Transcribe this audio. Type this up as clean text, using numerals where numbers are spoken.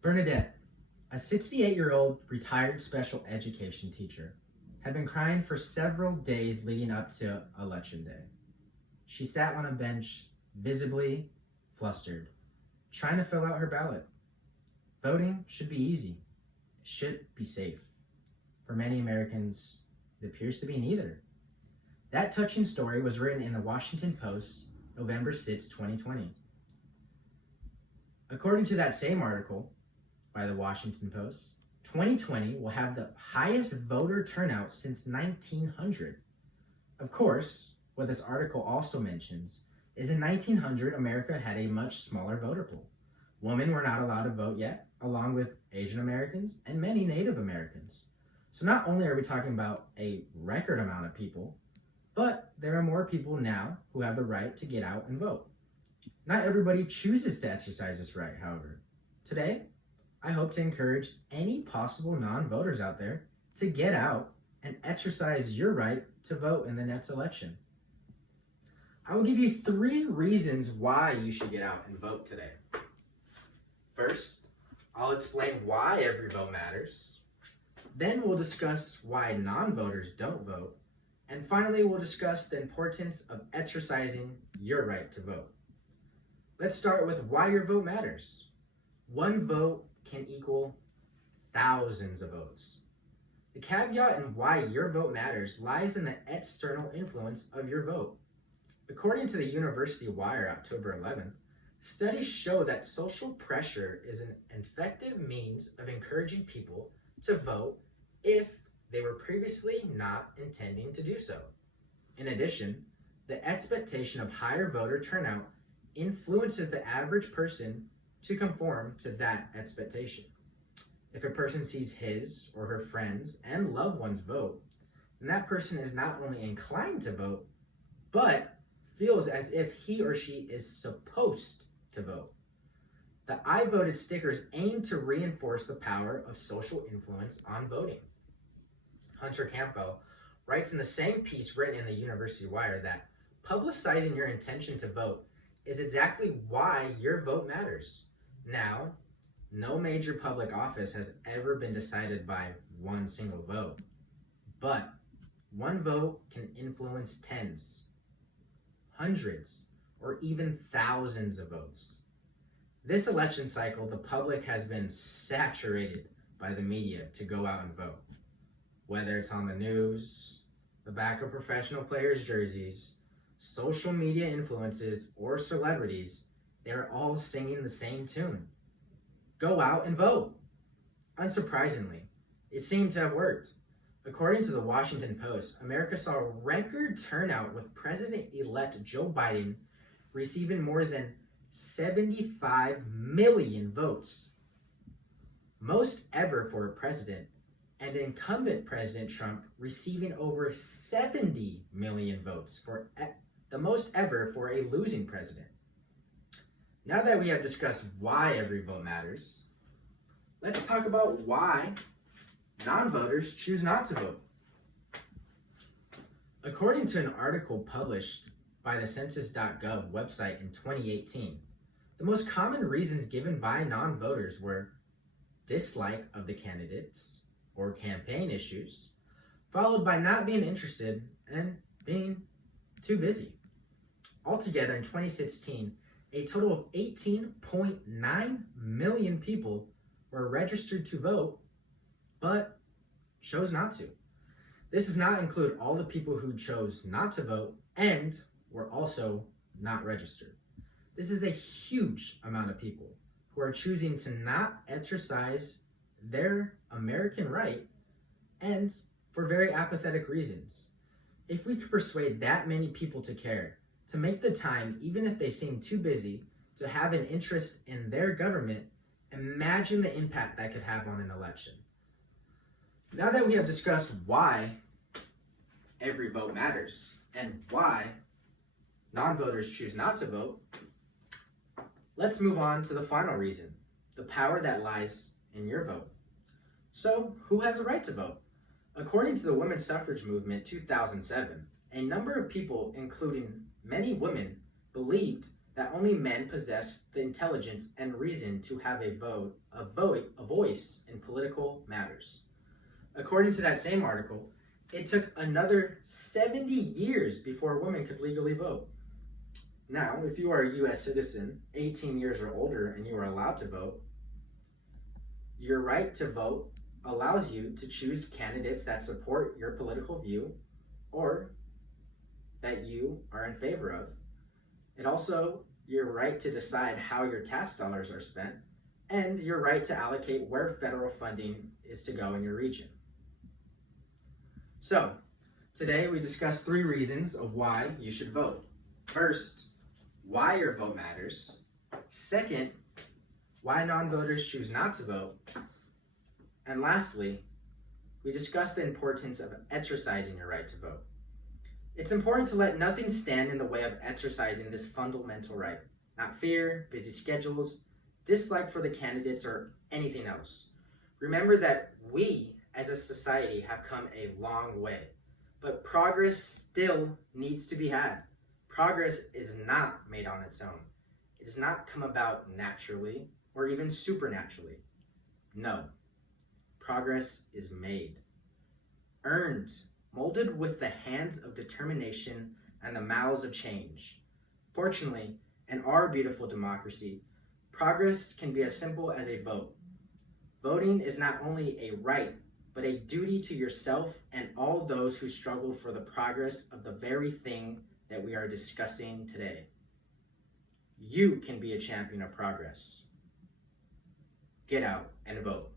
Bernadette, a 68-year-old retired special education teacher, had been crying for several days leading up to Election Day. She sat on a bench, visibly flustered, trying to fill out her ballot. Voting should be easy. It should be safe. For many Americans, it appears to be neither. That touching story was written in the Washington Post, November 6, 2020. According to that same article by the Washington Post, 2020 will have the highest voter turnout since 1900. Of course, what this article also mentions is in 1900, America had a much smaller voter pool. Women were not allowed to vote yet, along with Asian Americans and many Native Americans. So not only are we talking about a record amount of people, but there are more people now who have the right to get out and vote. Not everybody chooses to exercise this right, however. Today, I hope to encourage any possible non-voters out there to get out and exercise your right to vote in the next election. I will give you 3 reasons why you should get out and vote today. First, I'll explain why every vote matters. Then we'll discuss why non-voters don't vote. And finally, we'll discuss the importance of exercising your right to vote. Let's start with why your vote matters. One vote can equal thousands of votes. The caveat in why your vote matters lies in the external influence of your vote. According to the University Wire, October 11th, studies show that social pressure is an effective means of encouraging people to vote if they were previously not intending to do so. In addition, the expectation of higher voter turnout influences the average person to conform to that expectation. If a person sees his or her friends and loved ones vote, then that person is not only inclined to vote, but feels as if he or she is supposed to vote. The I voted stickers aim to reinforce the power of social influence on voting. Hunter Campbell writes in the same piece written in the University Wire that publicizing your intention to vote is exactly why your vote matters. Now, no major public office has ever been decided by one single vote, but one vote can influence tens, hundreds, or even thousands of votes. This election cycle, the public has been saturated by the media to go out and vote. Whether it's on the news, the back of professional players' jerseys, social media influences, or celebrities, they're all singing the same tune. Go out and vote. Unsurprisingly, it seemed to have worked. According to the Washington Post, America saw a record turnout with President-elect Joe Biden receiving more than 75 million votes. Most ever for a president, and incumbent President Trump receiving over 70 million votes, for the most ever for a losing president. Now that we have discussed why every vote matters, let's talk about why non-voters choose not to vote. According to an article published by the Census.gov website in 2018, the most common reasons given by non-voters were dislike of the candidates or campaign issues, followed by not being interested and being too busy. Altogether, in 2016, a total of 18.9 million people were registered to vote, but chose not to. This does not include all the people who chose not to vote and were also not registered. This is a huge amount of people who are choosing to not exercise their American right, and for very apathetic reasons. If we could persuade that many people to care, to make the time, even if they seem too busy, to have an interest in their government, imagine the impact that could have on an election. Now that we have discussed why every vote matters and why non-voters choose not to vote, let's move on to the final reason, the power that lies in your vote. So, who has a right to vote? According to the women's suffrage movement 2007, a number of people, including many women, believed that only men possess the intelligence and reason to have a voice in political matters. According to that same article, it took another 70 years before women could legally vote. Now, if you are a U.S. citizen, 18 years or older, and you are allowed to vote, your right to vote allows you to choose candidates that support your political view or that you are in favor of. It also your right to decide how your tax dollars are spent and your right to allocate where federal funding is to go in your region. So, today we discussed 3 reasons of why you should vote. First, why your vote matters. Second, why non-voters choose not to vote. And lastly, we discussed the importance of exercising your right to vote. It's important to let nothing stand in the way of exercising this fundamental right. Not fear, busy schedules, dislike for the candidates, or anything else. Remember that we, as a society, have come a long way, but progress still needs to be had. Progress is not made on its own. It does not come about naturally or even supernaturally. No. Progress is made, earned, molded with the hands of determination and the mouths of change. Fortunately, in our beautiful democracy, progress can be as simple as a vote. Voting is not only a right, but a duty to yourself and all those who struggle for the progress of the very thing that we are discussing today. You can be a champion of progress. Get out and vote.